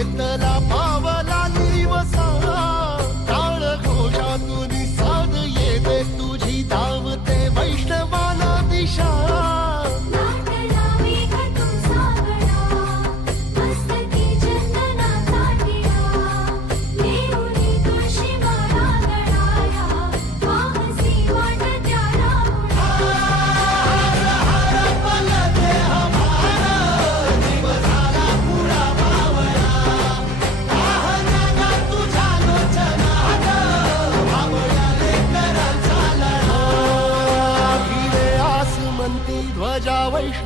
It's the